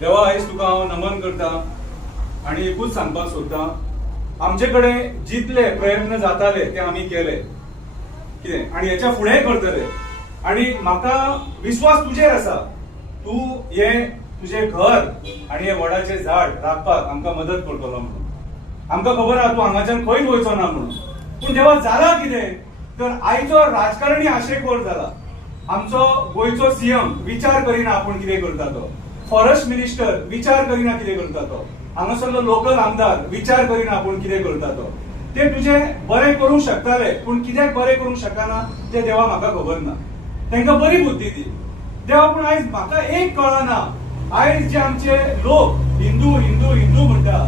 देवा आयज तुका हांव नमन करता आणि एकूच सांगपाक सोदता, आमचे कडेन जितले प्रयत्न जाताले ते आमी केले कितें आनी हेच्या फुडेंय करतले. आणि म्हाका विश्वास तुजेर आसा, तू हे तुझे घर आणि हे वडाचे झाड राखपाक आमकां मदत करतलो म्हणून. आमकां खबर आहा तू हांगाच्यान खंयच वयचो ना म्हणून. पूण देवा जाला कितें तर आयचो राजकारणी आशेखोर जाला. आमचो गोंयचो सीएम विचार करिना आपूण कितें करता तो, फॉरेस्ट मिनिस्टर विचार करिना कितें करता तो, हांगासरलो लोकल आमदार विचार करिना आपूण कितें करता तो. ते तुझे बरें करूंक शकताले पूण कित्याक बरें करूंक शकना ते देवा म्हाका खबर ना. तांकां बरी बुद्धी दी देवा. पूण आयज म्हाका एक कळना, आयज जे आमचे लोक हिंदू हिंदू हिंदू म्हणटा,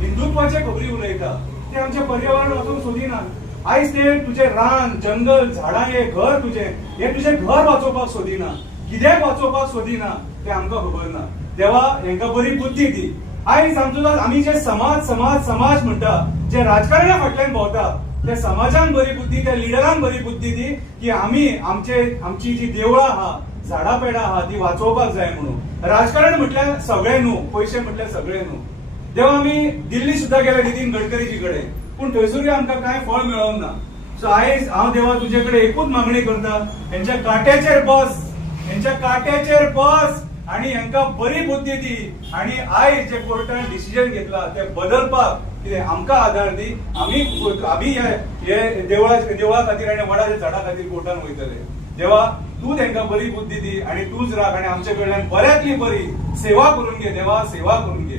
हिंदुत्वाचे खबरी उलयता, ते आमचे पर्यावरण वाचोवंक सोदिनात. आयज ते तुझे रान जंगल झाडां हे घर हे तुझे घर वाचोवपाक सोदिना. कित्याक वाचोवपाक सोदिना ते आमकां खबर ना. देवा हेंकां बरी बुद्धी दी. आयज आमी जे समाज समाज समाज म्हणटा, जे राजकारण्या फाटल्यान भोंवता, त्या समाजान बरी बुद्धी, त्या लिडरांक बरी बुद्धी दी की आमी आमची जी देवळां आहा, झाडां पेडां आहा ती वाचोवपाक जाय म्हणून. राजकारण म्हटल्यार सगळें न्हू, पयशे म्हटल्यार सगळें न्हू. देवा आमी दिल्ली सुद्धा गेले नितीन गडकरीजी कडेन, पूण थंयसरूय आमकां कांय फळ मेळोंक ना. सो आयज हांव देवा तुजे कडेन एकूच मागणी करता, हेंच्या काट्याचेर बस, हेंच्या काट्याचेर बस आणि हेंकां बरी बुद्धी दी. आणि आयज जे कोर्टान डिसिजन घेतला ते बदलपाक कितें आमकां आदार दी. आमी हे देवळा खातीर आनी वडाच्या झाडा खातीर कोर्टान वयतले. देवा तू तांकां बरी बुद्धी दी आणि तूच राख आणि आमचे कडल्यान बऱ्यांतली बरी सेवा करून घे देवा, सेवा करून घे.